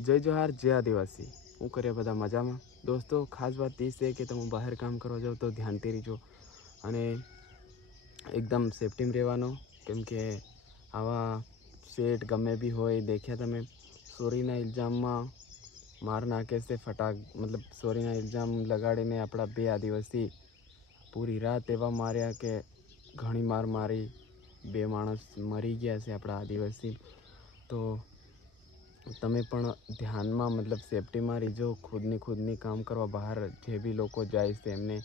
जय जोहार जय आदिवासी। हूँ करे बधा मजा में। दोस्तों खास बात ये है कि तुम बाहर काम करवा जाओ तो ध्यान थी रहीजो अने एकदम सेफ्टी में रहेवानो, केम के आवा सेट गमे भी होय देख्या तमे चोरीना इल्जाम में मार नाखे से फटाक मतलब चोरीना इल्जाम लगाड़ीने आपड़ा बे आदिवासी पूरी रात एवा मार्या के घणी मार मारी, बे माणस मरी गया से आपड़ा आदिवासी। तो तमे पण ध्यान में मतलब सेफ्टी में रहीजो। खुदनी काम करवा बाहर जे भी लोग जाए से एमने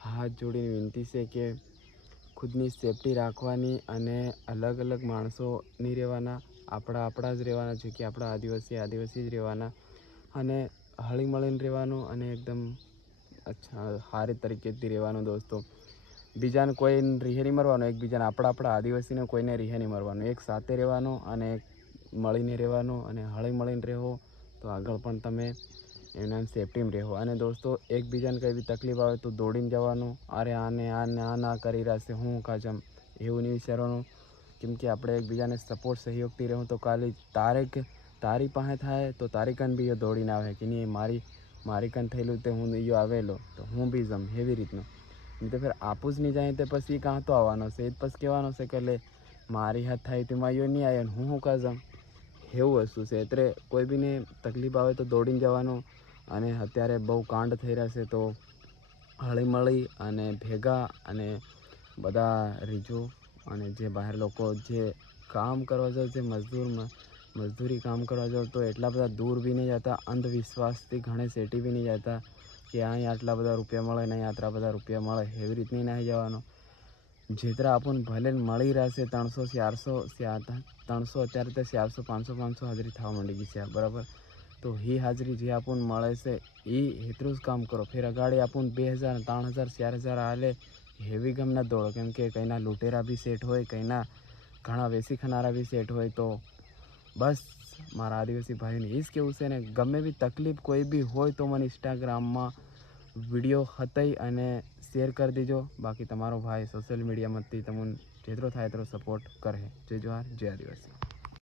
हाथ जोड़ी विनती से कि खुदनी सेफ्टी राखवानी अने अलग अलग माणसों नहीं रहेवाना, आपड़ा ज रहेवाना, जो कि आपड़ा आदिवासी ज रहेवाना अने हળી મળીને રહેવાનું અને एकदम अच्छा सारी तरीके थी રહેવાનું। दोस्तों बीजाने कोई રીહે नहीं मरवानो, एक बीजाने आपड़ा आदिवासी कोई ने રીહે नहीं मरवानो, एक साथे રહેવાનું અને મળીને રહેવાનું અને હળી મળીને રહો તો આગળ પણ તમે એના સેફટી में રહો। અને દોસ્તો એકબીજાને કંઈ બી તકલીફ આવે તો દોડીને જવાનું, અરે આને આ ના કરી રહ્યા છે હું કાજમ એવું નહીં વિચારવાનું, કેમ કે આપણે એકબીજાને સપોર્ટ સહયોગથી રહું તો કાલે તારી પાસે થાય તો તારી કન બી દોડીને આવે કે નહીં મારી કન થયેલું તે હું યો આવેલો તો હું બી જમ એવી રીતનું। નહીં તો ફેર આપું જ નહીં જાય તો પછી કાં તો આવવાનો છે એ પછી કહેવાનો છે કે લે મારી હાથ થાય તેમાં યો નહીં આવ્યો હું કાં જમ એવું વસ્તુ છે। એટલે કોઈ બીને તકલીફ આવે તો દોડીને જવાનું। અને અત્યારે બહુ કાંડ થઈ રહ્યા છે તો હળી મળી અને ભેગા અને બધા રીજો અને જે બહાર લોકો જે કામ કરવા જાવ જે મજદૂરી કામ કરવા જાવ તો એટલા બધા દૂર બી નહીં જતા, અંધવિશ્વાસથી ઘણે સેટી બી નહીં જતા કે અહીં આટલા બધા રૂપિયા મળે ને અહીં આટલા બધા રૂપિયા મળે એવી રીતની નહીં જવાનું। જેતરા આપણને ભલે મળી રહેશે 300 400 300 અત્યારે તો 400 500 હાજરી થવા માંડી ગઈ છે બરાબર। તો એ હાજરી જે આપણને મળે છે એ એટલું જ કામ કરો, ફેર અગાડી આપણને 2000 3000 4000 હાલે હેવી ગમ ના દોડો, કેમ કે કંઈના લૂંટેરા બી સેટ હોય, કંઈના ઘણા વેસી ખનારા બી સેટ હોય। તો બસ મારા આદિવાસી ભાઈઓને એ જ કહેવું છે ને, ગમે બી તકલીફ કોઈ બી હોય તો મને ઇન્સ્ટાગ્રામમાં વિડીયો હતાઈ અને શેર કરી દીજો। બાકી તમારો ભાઈ સોશિયલ મીડિયામાંથી તમને જેટલો થાય એટલો સપોર્ટ કરે। જય જોહાર જય આદિવાસી।